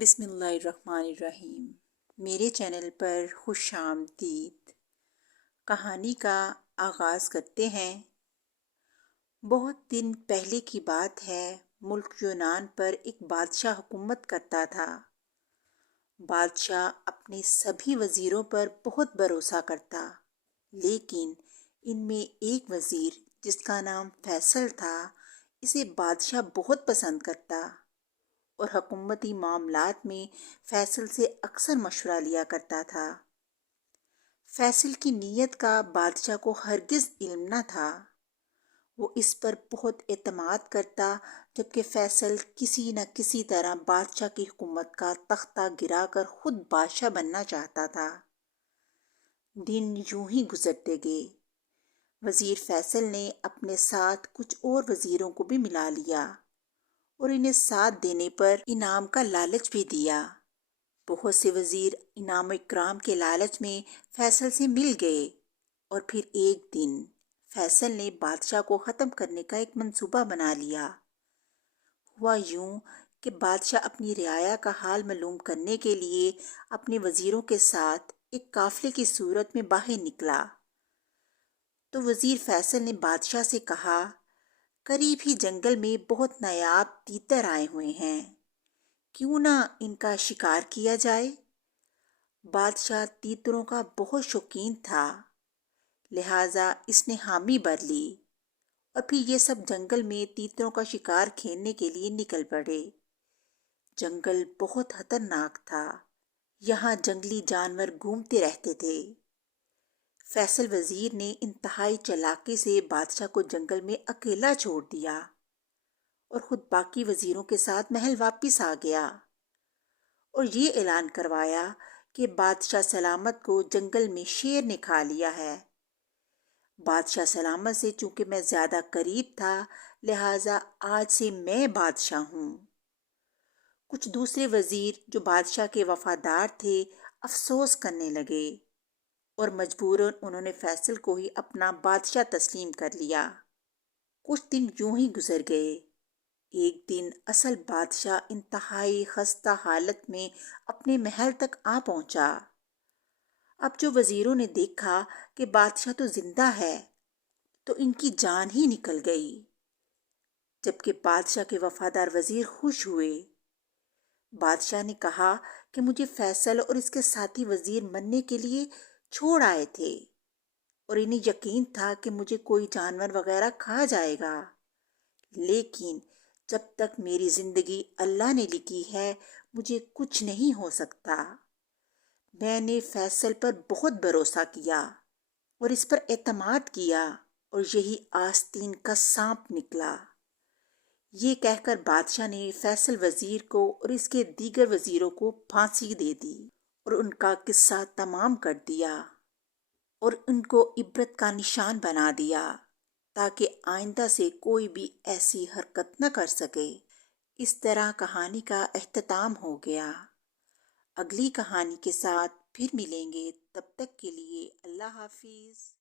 بسم اللہ الرحمن الرحیم۔ میرے چینل پر خوش آمدید۔ کہانی کا آغاز کرتے ہیں۔ بہت دن پہلے کی بات ہے، ملک یونان پر ایک بادشاہ حکومت کرتا تھا۔ بادشاہ اپنے سبھی وزیروں پر بہت بھروسہ کرتا، لیکن ان میں ایک وزیر جس کا نام فیصل تھا، اسے بادشاہ بہت پسند کرتا اور حکومتی معاملات میں فیصل سے اکثر مشورہ لیا کرتا تھا۔ فیصل کی نیت کا بادشاہ کو ہرگز علم نہ تھا۔ وہ اس پر بہت اعتماد کرتا، جبکہ فیصل کسی نہ کسی طرح بادشاہ کی حکومت کا تختہ گرا کر خود بادشاہ بننا چاہتا تھا۔ دن یوں ہی گزرتے گئے۔ وزیر فیصل نے اپنے ساتھ کچھ اور وزیروں کو بھی ملا لیا اور انہیں ساتھ دینے پر انعام کا لالچ بھی دیا۔ بہت سے وزیر انعام و اکرام کے لالچ میں فیصل سے مل گئے اور پھر ایک دن فیصل نے بادشاہ کو ختم کرنے کا ایک منصوبہ بنا لیا۔ ہوا یوں کہ بادشاہ اپنی رعایا کا حال معلوم کرنے کے لیے اپنے وزیروں کے ساتھ ایک قافلے کی صورت میں باہر نکلا۔ تو وزیر فیصل نے بادشاہ سے کہا، قریب ہی جنگل میں بہت نایاب تیتر آئے ہوئے ہیں، کیوں نہ ان کا شکار کیا جائے؟ بادشاہ تیتروں کا بہت شوقین تھا، لہٰذا اس نے حامی بھر لی اور پھر یہ سب جنگل میں تیتروں کا شکار کھیلنے کے لیے نکل پڑے۔ جنگل بہت خطرناک تھا، یہاں جنگلی جانور گھومتے رہتے تھے۔ فیصل وزیر نے انتہائی چالاکی سے بادشاہ کو جنگل میں اکیلا چھوڑ دیا اور خود باقی وزیروں کے ساتھ محل واپس آ گیا اور یہ اعلان کروایا کہ بادشاہ سلامت کو جنگل میں شیر نے کھا لیا ہے۔ بادشاہ سلامت سے چونکہ میں زیادہ قریب تھا، لہٰذا آج سے میں بادشاہ ہوں۔ کچھ دوسرے وزیر جو بادشاہ کے وفادار تھے افسوس کرنے لگے اور مجبوراً انہوں نے فیصل کو ہی اپنا بادشاہ تسلیم کر لیا۔ کچھ دن یوں ہی گزر گئے۔ ایک دن اصل بادشاہ انتہائی خستہ حالت میں اپنے محل تک آ پہنچا۔ اب جو وزیروں نے دیکھا کہ بادشاہ تو زندہ ہے، تو ان کی جان ہی نکل گئی، جبکہ بادشاہ کے وفادار وزیر خوش ہوئے۔ بادشاہ نے کہا کہ مجھے فیصل اور اس کے ساتھی وزیر مرنے کے لیے چھوڑ آئے تھے اور انہیں یقین تھا کہ مجھے کوئی جانور وغیرہ کھا جائے گا، لیکن جب تک میری زندگی اللہ نے لکھی ہے مجھے کچھ نہیں ہو سکتا۔ میں نے فیصل پر بہت بھروسہ کیا اور اس پر اعتماد کیا اور یہی آستین کا سانپ نکلا۔ یہ کہہ کر بادشاہ نے فیصل وزیر کو اور اس کے دیگر وزیروں کو پھانسی دے دی اور ان کا قصہ تمام کر دیا اور ان کو عبرت کا نشان بنا دیا تاکہ آئندہ سے کوئی بھی ایسی حرکت نہ کر سکے۔ اس طرح کہانی کا اختتام ہو گیا۔ اگلی کہانی کے ساتھ پھر ملیں گے، تب تک کے لیے اللہ حافظ۔